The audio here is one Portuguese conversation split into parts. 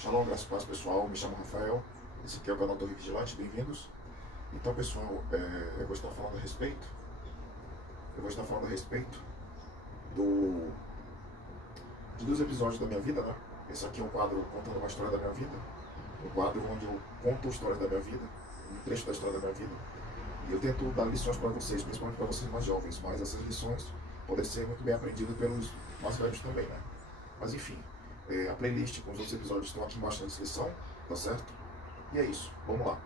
Shalom, graças a Deus, pessoal. Me chamo Rafael. Esse aqui é o canal Torre Vigilante. Bem-vindos. Então, pessoal, eu vou estar falando a respeito. Do, de dois episódios da minha vida, né? Esse aqui é um quadro contando uma história da minha vida. Um quadro onde eu conto histórias da minha vida, um trecho da história da minha vida. E eu tento dar lições para vocês, principalmente para vocês mais jovens. Mas essas lições podem ser muito bem aprendidas pelos mais velhos também, né? Mas enfim, a playlist com os outros episódios estão aqui embaixo na descrição, tá certo? E é isso, vamos lá.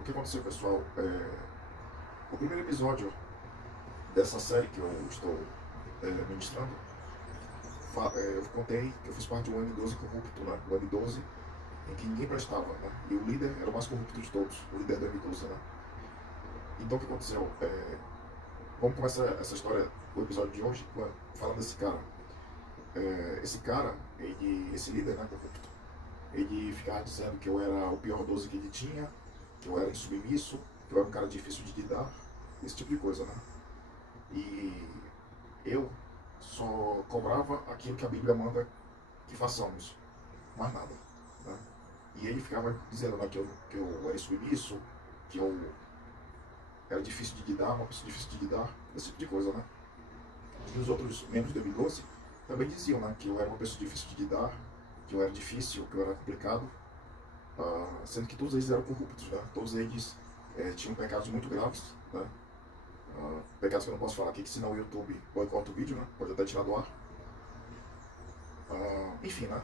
O que aconteceu, pessoal? O primeiro episódio dessa série que eu estou ministrando, eu contei que eu fiz parte de um M12 corrupto, né? Um M12 em que ninguém prestava, né? E o líder era o mais corrupto de todos, o líder do M12, né? Então o que aconteceu? Vamos começar essa história, o episódio de hoje, falando desse cara. Esse cara, esse líder, né, corrupto, ele ficava dizendo que eu era o pior 12 que ele tinha, que eu era insubmisso, que eu era um cara difícil de lidar, esse tipo de coisa, né? E eu só cobrava aquilo que a Bíblia manda que façamos, mais nada, né? E ele ficava dizendo, né, que eu era insubmisso, que eu era difícil de lidar, uma pessoa difícil de lidar, esse tipo de coisa, né? E os outros membros do M12 também diziam, né, que eu era uma pessoa difícil de lidar, que eu era difícil, que eu era complicado, sendo que todos eles eram corruptos, né? Todos eles tinham pecados muito graves, né? Pecados que eu não posso falar aqui, que senão o YouTube boicota o vídeo, né? Pode até tirar do ar. Enfim, né?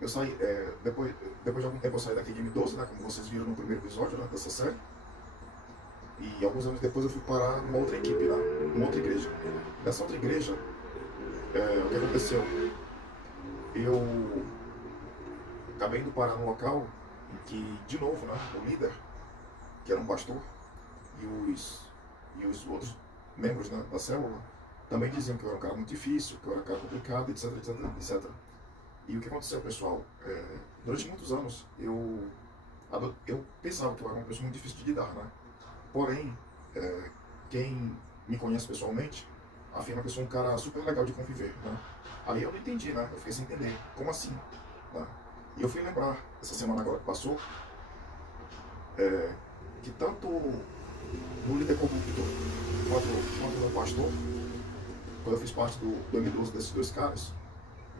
Eu saí, depois de algum tempo eu saí daquele M12, né? Como vocês viram no primeiro episódio, né, dessa série. E alguns anos depois eu fui parar numa outra equipe, né? Numa outra igreja. Nessa outra igreja, o que aconteceu? Eu acabei indo parar num local em que, de novo, né, o líder, que era um pastor, e os outros membros, né, da célula, também diziam que eu era um cara muito difícil, que eu era um cara complicado, etc, etc, etc. E o que aconteceu, pessoal? Durante muitos anos, eu pensava que eu era uma pessoa muito difícil de lidar, né? Porém, quem me conhece pessoalmente afirma que eu sou um cara super legal de conviver, né? Aí eu não entendi, né? Eu fiquei sem entender. Como assim? Né? E eu fui lembrar, essa semana agora que passou, que tanto no líder corrupto quanto no pastor, quando eu fiz parte do M12 desses dois caras,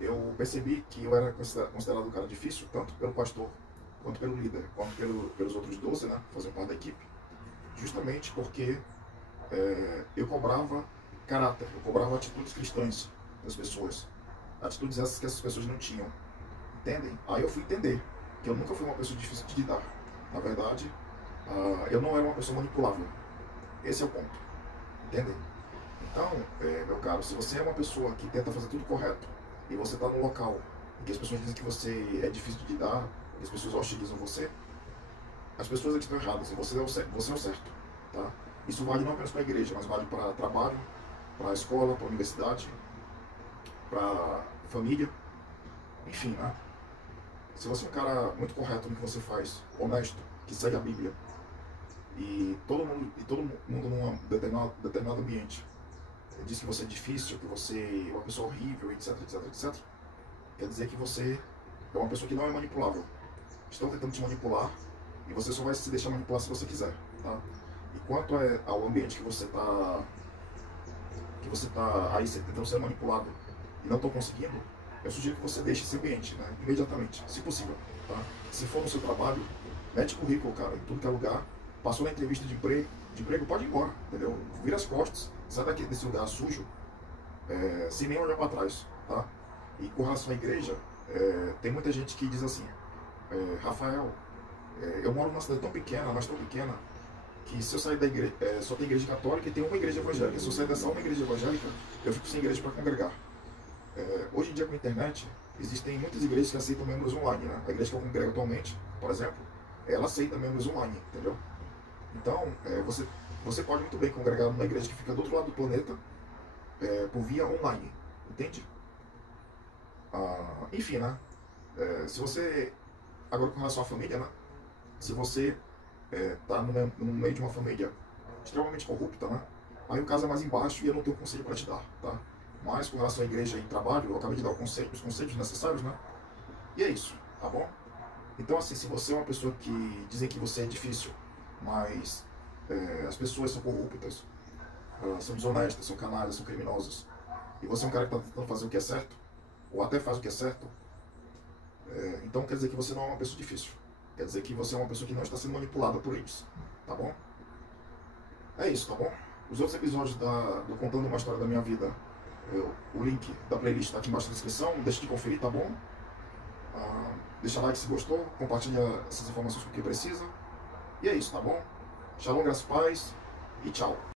eu percebi que eu era considerado um cara difícil, tanto pelo pastor, quanto pelo líder, quanto pelos outros 12, né? Que faziam parte da equipe. Justamente porque eu cobrava caráter, eu cobrava atitudes cristãs das pessoas. Atitudes essas que essas pessoas não tinham. Entendem? Aí eu fui entender que eu nunca fui uma pessoa difícil de lidar. Na verdade, eu não era uma pessoa manipulável. Esse é o ponto. Entendem? Então, meu caro, se você é uma pessoa que tenta fazer tudo correto e você está num local em que as pessoas dizem que você é difícil de lidar, e as pessoas hostilizam você, as pessoas aqui estão erradas e você é o certo. Tá? Isso vale não apenas para a igreja, mas vale para trabalho, para a escola, para a universidade, para a família, enfim, né? Se você é um cara muito correto no que você faz, honesto, que segue a Bíblia, e todo mundo num determinado ambiente diz que você é difícil, que você é uma pessoa horrível, etc, etc, etc, quer dizer que você é uma pessoa que não é manipulável. Estão tentando te manipular e você só vai se deixar manipular se você quiser, tá? E quanto ao ambiente que você tá aí tentando ser manipulado e não estão conseguindo, eu sugiro que você deixe esse ambiente, né, imediatamente, se possível, tá? Se for no seu trabalho, mete currículo, cara, em tudo que é lugar, passou na entrevista de emprego, pode ir embora, entendeu? Vira as costas, sai desse lugar sujo, sem nem olhar para trás, tá? E com relação à igreja, tem muita gente que diz assim, Rafael, eu moro numa cidade tão pequena, mas tão pequena, que se eu sair da igreja, só tem igreja católica e tem uma igreja evangélica. Se eu sair dessa uma igreja evangélica, eu fico sem igreja para congregar. Hoje em dia, com a internet, existem muitas igrejas que aceitam membros online, né? A igreja que eu congrego atualmente, por exemplo, ela aceita membros online, entendeu? Então, você pode muito bem congregar numa igreja que fica do outro lado do planeta, por via online, entende? Enfim, né? Se você, agora com relação à família, né? Se você tá no meio de uma família extremamente corrupta, né? Aí o caso é mais embaixo e eu não tenho conselho para te dar, tá? Mas com relação à igreja e trabalho, eu acabei de dar os conselhos necessários, né? E é isso, tá bom? Então, assim, se você é uma pessoa que dizem que você é difícil, mas as pessoas são corruptas, são desonestas, são canalhas, são criminosas, e você é um cara que está tentando fazer o que é certo, ou até faz o que é certo, então quer dizer que você não é uma pessoa difícil. Quer dizer que você é uma pessoa que não está sendo manipulada por eles, tá bom? É isso, tá bom? Os outros episódios do Contando uma História da Minha Vida, o link da playlist está aqui embaixo na descrição, deixa de conferir, tá bom? Deixa like se gostou, compartilha essas informações com quem precisa. E é isso, tá bom? Shalom, graças e paz, e tchau.